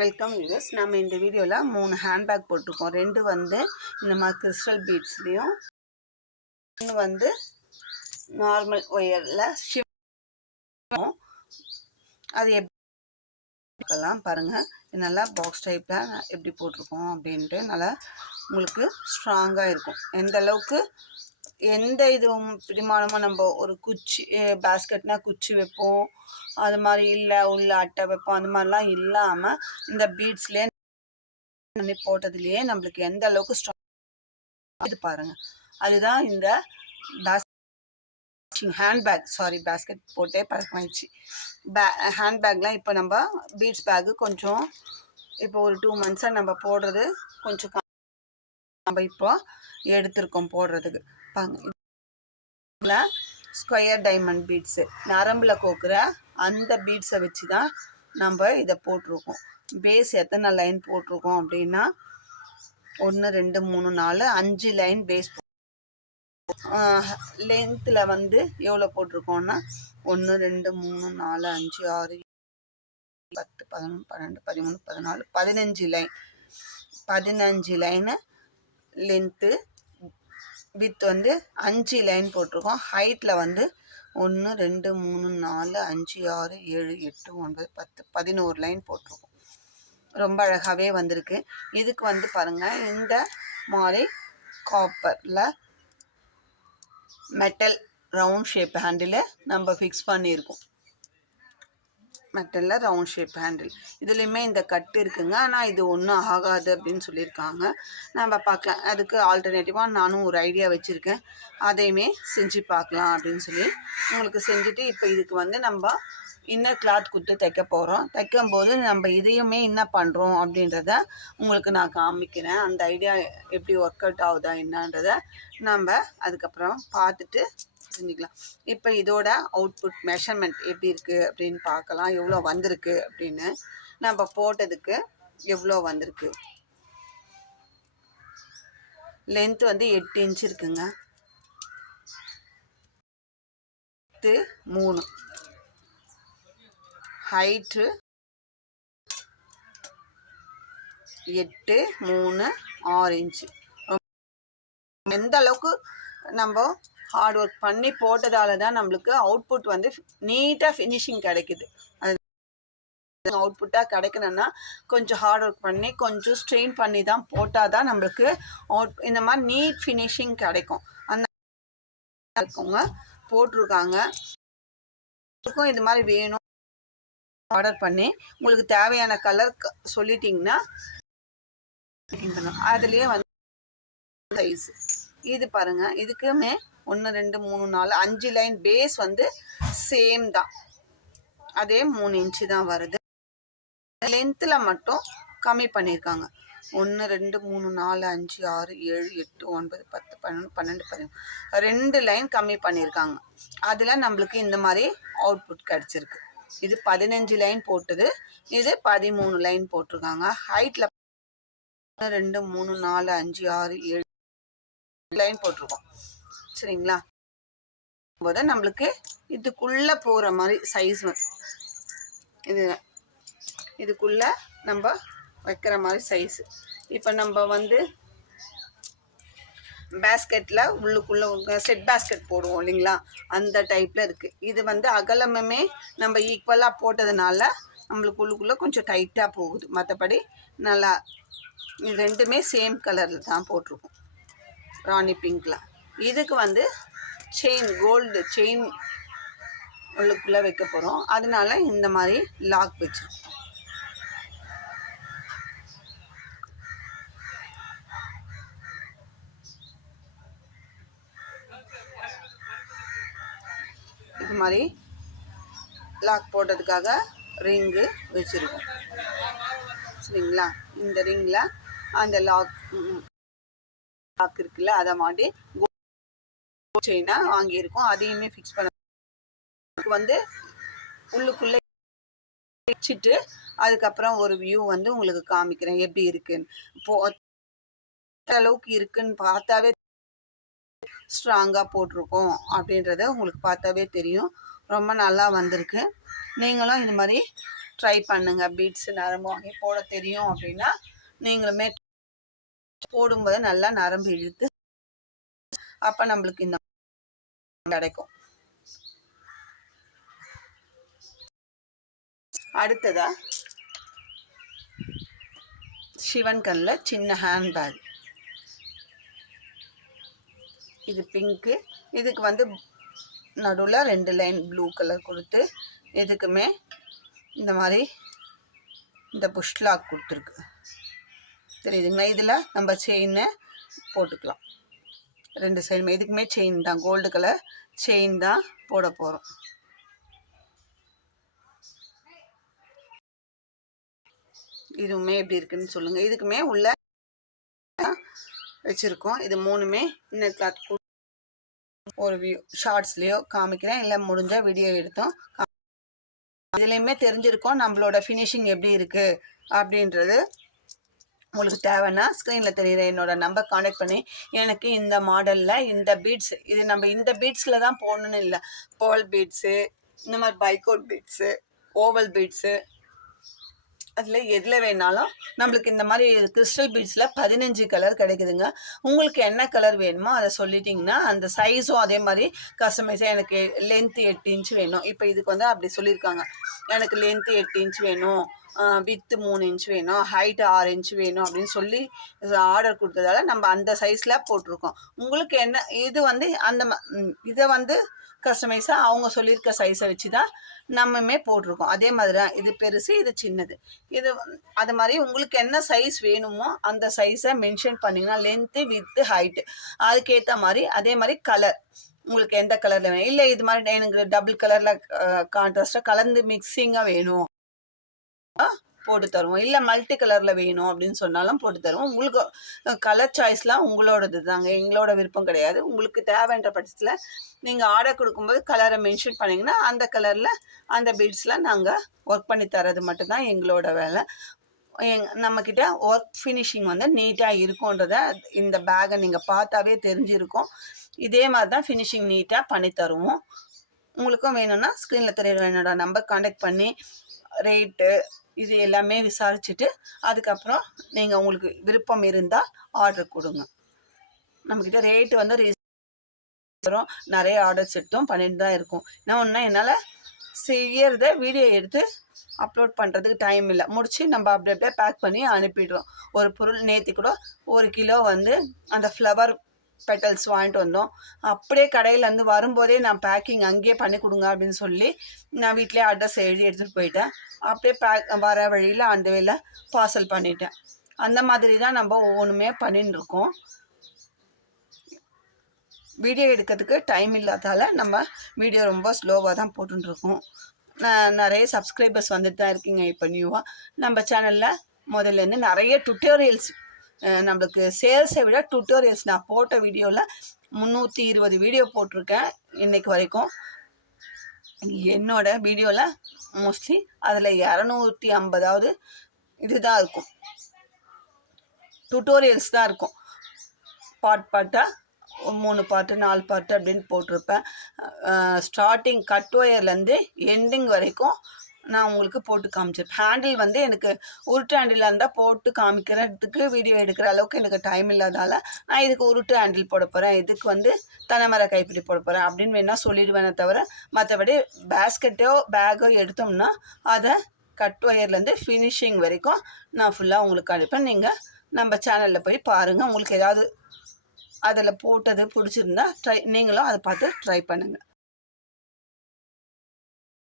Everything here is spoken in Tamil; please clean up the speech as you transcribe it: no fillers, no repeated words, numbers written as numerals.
Welcome viewers. நம்ம இந்த வீடியோவில் 3 ஹேண்ட்பேக் போட்டிருக்கோம். 2 வந்து இந்த மாதிரி கிறிஸ்டல் பீட்ஸ்லேயும், ஒன்று வந்து நார்மல் ஒயரில் அது எப்படிலாம் பாருங்கள். நல்லா பாக்ஸ் டைப்பில் எப்படி போட்டிருக்கோம் அப்படின்ட்டு நல்லா உங்களுக்கு ஸ்ட்ராங்காக இருக்கும். எந்த அளவுக்கு எந்த இதுவும் பிடிமானமாக நம்ம ஒரு குச்சி பேஸ்கெட்னால் குச்சி வைப்போம், அது மாதிரி இல்லை உள்ள அட்டை வைப்போம், அது மாதிரிலாம் இல்லாமல் இந்த பீட்ஸ்லேயே போட்டதுலேயே நம்மளுக்கு எந்த அளவுக்கு ஸ்ட்ராங் இது பாருங்கள். அதுதான் இந்த பேஸ்கெட் போட்டே பழக்கமாயிடுச்சு. ஹேண்ட்பேக்லாம் இப்போ நம்ம பீட்ஸ் பேக்கு கொஞ்சம் இப்போ ஒரு 2 மந்த்ஸாக நம்ம போடுறது கொஞ்சம் நம்ம இப்போ எடுத்திருக்கோம் போடுறதுக்கு. ஸ்கொயர் டைமண்ட் பீட்ஸு நரம்பில் கோக்குற அந்த பீட்ஸை வச்சு தான் நம்ம இதை போட்டிருக்கோம். பேஸ் எத்தனை லைன் போட்டிருக்கோம் அப்படின்னா 1 2 3 4 5 லைன் பேஸ். லென்த்தில் வந்து எவ்வளோ போட்டிருக்கோன்னா 1 2 3 4 5 6 10 11 12 13 14 15 லைன். 15 line length. வித் வந்து 5 லைன் போட்டிருக்கோம். ஹைட்டில் வந்து 1 2 3 4 5 6 7 8 9 10 11 லைன் போட்டிருக்கோம். ரொம்ப அழகாகவே வந்திருக்கு. இதுக்கு வந்து பாருங்கள், இந்த மாதிரி காப்பரில் மெட்டல் ரவுண்ட் ஷேப் ஹேண்டில் நம்ம ஃபிக்ஸ் பண்ணியிருக்கோம். மெட்டலில் ரவுண்ட் ஷேப் ஹேண்டில் இதுலேயுமே இந்த கட்டு இருக்குங்க. ஆனால் இது ஒன்றும் ஆகாது அப்படின்னு சொல்லியிருக்காங்க. நம்ம பார்க்கலாம். அதுக்கு ஆல்டர்னேட்டிவாக நானும் ஒரு ஐடியா வச்சுருக்கேன். அதையுமே செஞ்சு பார்க்கலாம் அப்படின்னு சொல்லி உங்களுக்கு செஞ்சுட்டு, இப்போ இதுக்கு வந்து நம்ம இன்னர் கிளாத் கொடுத்து தைக்க போகிறோம். தைக்கும்போது நம்ம இதையுமே என்ன பண்ணுறோம் அப்படின்றத உங்களுக்கு நான் காமிக்கிறேன். அந்த ஐடியா எப்படி ஒர்க் அவுட் ஆகுதா என்னன்றதை நம்ம அதுக்கப்புறம் பார்த்துட்டு செஞ்சுக்கலாம். இப்போ இதோட அவுட்புட் மெஷர்மெண்ட் எப்படி இருக்குது அப்படின்னு பார்க்கலாம். எவ்வளோ வந்திருக்கு அப்படின்னு, நம்ம போட்டதுக்கு எவ்வளோ வந்திருக்கு. லென்த் வந்து 8 இன்ச் இருக்குங்க. 3 ஹைட்டு 8 3 6 இன்ச்சு. எந்த அளவுக்கு நம்ம ஹார்ட் ஒர்க் பண்ணி போட்டதால தான் நம்மளுக்கு அவுட்புட் வந்து நீட்டாக ஃபினிஷிங் கிடைக்குது. அது அவுட்புட்டாக கிடைக்கணும்னா கொஞ்சம் ஹார்ட் ஒர்க் பண்ணி கொஞ்சம் ஸ்ட்ரெயின் பண்ணி தான் போட்டால் தான் நம்மளுக்கு இந்த மாதிரி நீட் ஃபினிஷிங் கிடைக்கும். அந்த இருக்கவங்க போட்டிருக்காங்க. இது மாதிரி வேணும் ஆர்டர் பண்ணி உங்களுக்கு தேவையான கலர் சொல்லிட்டிங்கன்னா அதுலேயே வந்து சைஸ் இது பாருங்கள். இதுக்குமே 1 2 3 4 5 லைன் பேஸ் வந்து சேம் தான். அதே 3 இன்ச்சு தான் வருது. லென்த்தில் மட்டும் கம்மி பண்ணியிருக்காங்க. 1 2 3 4 5 6 7 8 9 10 11 12 13 2 லைன் கம்மி பண்ணியிருக்காங்க. அதில் நம்மளுக்கு இந்த மாதிரி அவுட்புட் கிடச்சிருக்கு. இது 15 லைன் போட்டது, இது 13 லைன் போட்டிருக்காங்க. ஹைட்டில் 1 2 3 4 5 6 7 லைன் போட்டிருக்கோம். சரிங்களா? போது நம்மளுக்கு இதுக்குள்ளே போகிற மாதிரி சைஸ் இதுக்குள்ளே நம்ம வைக்கிற மாதிரி சைஸு. இப்போ நம்ம வந்து பேஸ்கெட்டில் உள்ளுக்குள்ளே செட் பேஸ்கெட் போடுவோம் இல்லைங்களா, அந்த டைப்பில் இருக்குது. இது வந்து அகலமுமே நம்ம ஈக்குவலாக போட்டதுனால நம்மளுக்கு உள்ளுக்குள்ளே கொஞ்சம் டைட்டாக போகுது. மற்றபடி நல்லா இது ரெண்டுமே சேம் கலரில் தான் போட்டிருக்கோம், ராணி பிங்க்கில். இதுக்கு வந்து செயின் கோல்டு செயின் உள்ளுக்குள்ளே வைக்க போகிறோம். அதனால இந்த மாதிரி லாக் வச்சுருக்கோம். இது மாதிரி லாக் போடுறதுக்காக ரிங்கு வச்சுருக்கோம். சரிங்களா? இந்த ரிங்கில் அந்த லாக் இருக்குல்ல, அதை மாதிரி செயினாக வாங்கியிருக்கோம். அதையுமே ஃபிக்ஸ் பண்ண வந்து உள்ளுக்குள்ளே வச்சுட்டு அதுக்கப்புறம் ஒரு வியூ வந்து உங்களுக்கு காமிக்கிறேன் எப்படி இருக்குன்னு. அளவுக்கு இருக்குன்னு பார்த்தாவே ஸ்ட்ராங்காக போட்டிருக்கோம் அப்படின்றத உங்களுக்கு பார்த்தாவே தெரியும். ரொம்ப நல்லா வந்திருக்கு. நீங்களும் இது மாதிரி ட்ரை பண்ணுங்கள். பீட்ஸு நரம்பு வாங்கி போட தெரியும் அப்படின்னா நீங்களுமே போடும்போது நல்லா நரம்பு இழுத்து அப்போ நம்மளுக்கு இந்த கிடைக்கும். அடுத்ததா சிவன் கல்லில் சின்ன ஹேண்ட்பேக். இது பிங்க்கு. இதுக்கு வந்து நடுவில் 2 லைன் ப்ளூ கலர் கொடுத்து இதுக்குமே இந்த மாதிரி இந்த புஷ் லாக் கொடுத்துருக்கு. தெரியுதுங்களா? இதில் நம்ம செயினை போட்டுக்கலாம். 2 சைடுமே இதுக்குமே செயின் தான், கோல்டு கலர் செயின் தான் போட போகிறோம். இதுவுமே எப்படி இருக்குன்னு சொல்லுங்கள். இதுக்குமே உள்ள வச்சுருக்கோம். இது 3மே இன்னர் கிளாத் ஒரு ஷார்ட்ஸ்லேயோ காமிக்கிறேன், இல்லை முடிஞ்ச வீடியோ எடுத்தோம். இதுலேயுமே தெரிஞ்சிருக்கோம் நம்மளோட ஃபினிஷிங் எப்படி இருக்குது அப்படின்றது. உங்களுக்கு தேவைன்னா ஸ்க்ரீனில் தெரியுற என்னோட நம்பர் கான்டாக்ட் பண்ணி எனக்கு இந்த மாடலில் இந்த பீட்ஸ், இது நம்ம இந்த பீட்ஸில் தான் போடணுன்னு இல்லை, பேர்ல் பீட்ஸு, இந்த மாதிரி பைக்கோட் பீட்ஸு, ஓவல் பீட்ஸு, அதில் எதில் வேணாலும் நம்மளுக்கு இந்த மாதிரி கிறிஸ்டல் பீட்ஸில் 15 கலர் கிடைக்குதுங்க. உங்களுக்கு என்ன கலர் வேணுமோ அதை சொல்லிட்டிங்கன்னா அந்த சைஸும் அதே மாதிரி கஸ்டமைஸாக எனக்கு லென்த்து 8 இன்ச் வேணும். இப்போ இதுக்கு வந்து அப்படி சொல்லியிருக்காங்க, எனக்கு லென்த்து 8 இன்ச் வேணும், வித்து 3 இன்ச் வேணும், ஹைட்டு 6 இன்ச் வேணும் அப்படின்னு சொல்லி ஆர்டர் கொடுத்ததால நம்ம அந்த சைஸில் போட்டிருக்கோம். உங்களுக்கு என்ன இது வந்து அந்த இதை வந்து கஸ்டமைஸாக அவங்க சொல்லியிருக்க சைஸை வச்சு தான் நம்மமே போட்டிருக்கோம். அதே மாதிரி தான் இது பெருசு, இது சின்னது. இது அது மாதிரி உங்களுக்கு என்ன சைஸ் வேணுமோ அந்த சைஸை மென்ஷன் பண்ணிங்கன்னா லென்த்து வித்து ஹைட்டு அதுக்கேற்ற மாதிரி, அதே மாதிரி கலர் உங்களுக்கு எந்த கலரில் வேணும், இல்லை இது மாதிரி எனக்கு டபுள் கலரில் கான்ட்ராஸ்டாக கலந்து மிக்சிங்காக வேணும் போட்டு தருவோம், இல்லை மல்டி கலரில் வேணும் அப்படின்னு சொன்னாலும் போட்டு தருவோம். உங்களுக்கு கலர் சாய்ஸ்லாம் உங்களோடது தாங்க, எங்களோட விருப்பம் கிடையாது. உங்களுக்கு தேவைன்ற பட்சத்தில் நீங்கள் ஆர்டர் கொடுக்கும்போது கலரை மென்ஷன் பண்ணிங்கன்னா அந்த கலரில் அந்த பீட்ஸில் நாங்கள் ஒர்க் பண்ணி தரது மட்டும்தான் எங்களோட வேலை. நம்மக்கிட்ட ஒர்க் ஃபினிஷிங் வந்து நீட்டாக இருக்கும்ன்றத இந்த பேக்கை நீங்கள் பார்த்தாவே தெரிஞ்சிருக்கும். இதே மாதிரி தான் ஃபினிஷிங் நீட்டாக பண்ணி தருவோம். உங்களுக்கும் வேணும்னா ஸ்க்ரீனில் தெரியுற என்னோட நம்பர் கான்டாக்ட் பண்ணி ரேட்டு இது எல்லாமே விசாரிச்சுட்டு அதுக்கப்புறம் நீங்கள் உங்களுக்கு விருப்பம் இருந்தால் ஆர்டர் கொடுங்க. நம்மக்கிட்ட ரேட்டு வந்து வரும், நிறைய ஆர்டர்ஸ் எடுத்தோம் பண்ணிட்டு தான் இருக்கும். என்ன ஒன்றா என்னால் செய்யறத வீடியோ எடுத்து அப்லோட் பண்ணுறதுக்கு டைம் இல்லை, முடிச்சு நம்ம அப்படியே பேக் பண்ணி அனுப்பிடுறோம். ஒரு பொருள் நேற்று கூட 1 கிலோ வந்து அந்த ஃப்ளவர் பெட்டல்ஸ் வாங்கிட்டு வந்தோம். அப்படியே கடையிலேருந்து வரும்போதே நான் பேக்கிங் அங்கேயே பண்ணி கொடுங்க அப்படின்னு சொல்லி நான் வீட்டிலே அட்ரஸ் எழுதி எடுத்துகிட்டு போயிட்டேன். அப்படியே வர வழியில் அந்த வேலை பார்சல் பண்ணிட்டேன். அந்த மாதிரி தான் நம்ம ஒவ்வொன்றுமே பண்ணின்னு இருக்கோம். வீடியோ எடுக்கிறதுக்கு டைம் இல்லாதால நம்ம வீடியோ ரொம்ப ஸ்லோவாக தான் போட்டுருக்கோம். நிறைய சப்ஸ்கிரைபர்ஸ் வந்துட்டு தான் இருக்கீங்க இப்போ நியூவாக. நம்ம சேனலில் முதல்லேருந்து நிறைய டுட்டோரியல்ஸ், நம்மளுக்கு சேல்ஸை விட டுட்டோரியல்ஸ் நான் போட்ட வீடியோவில் 320 வீடியோ போட்டிருக்கேன் இன்றைக்கு வரைக்கும். என்னோட வீடியோவில் மோஸ்ட்லி அதில் 250 இதுதான் இருக்கும், டுட்டோரியல்ஸ் தான் இருக்கும். பார்ட்டாக 3 பார்ட்டு 4 பார்ட்டு அப்படின்னு போட்டிருப்பேன். ஸ்டார்டிங் கட் ஒயர்லேருந்து எண்டிங் வரைக்கும் நான் உங்களுக்கு போட்டு காமிச்சிருப்பேன். ஹேண்டில் வந்து எனக்கு உருட்டு ஹேண்டிலாக இருந்தால் போட்டு காமிக்கிறதுக்கு வீடியோ எடுக்கிற அளவுக்கு எனக்கு டைம் இல்லாதால நான் இதுக்கு உருட்டு ஹேண்டில் போட போகிறேன், இதுக்கு வந்து தனமர கைப்பிடி போட போகிறேன் அப்படின்னு வேணால் சொல்லிடுவேனே தவிர மற்றபடி பேஸ்கெட்டோ பேக்கோ எடுத்தோம்னா அதை கட் ஒயர்லேருந்து ஃபினிஷிங் வரைக்கும் நான் ஃபுல்லாக உங்களுக்கு அனுப்பேன். நீங்கள் நம்ம சேனலில் போய் பாருங்கள். உங்களுக்கு ஏதாவது அதில் போட்டது பிடிச்சிருந்தா நீங்களும் அதை பார்த்து ட்ரை பண்ணுங்கள்.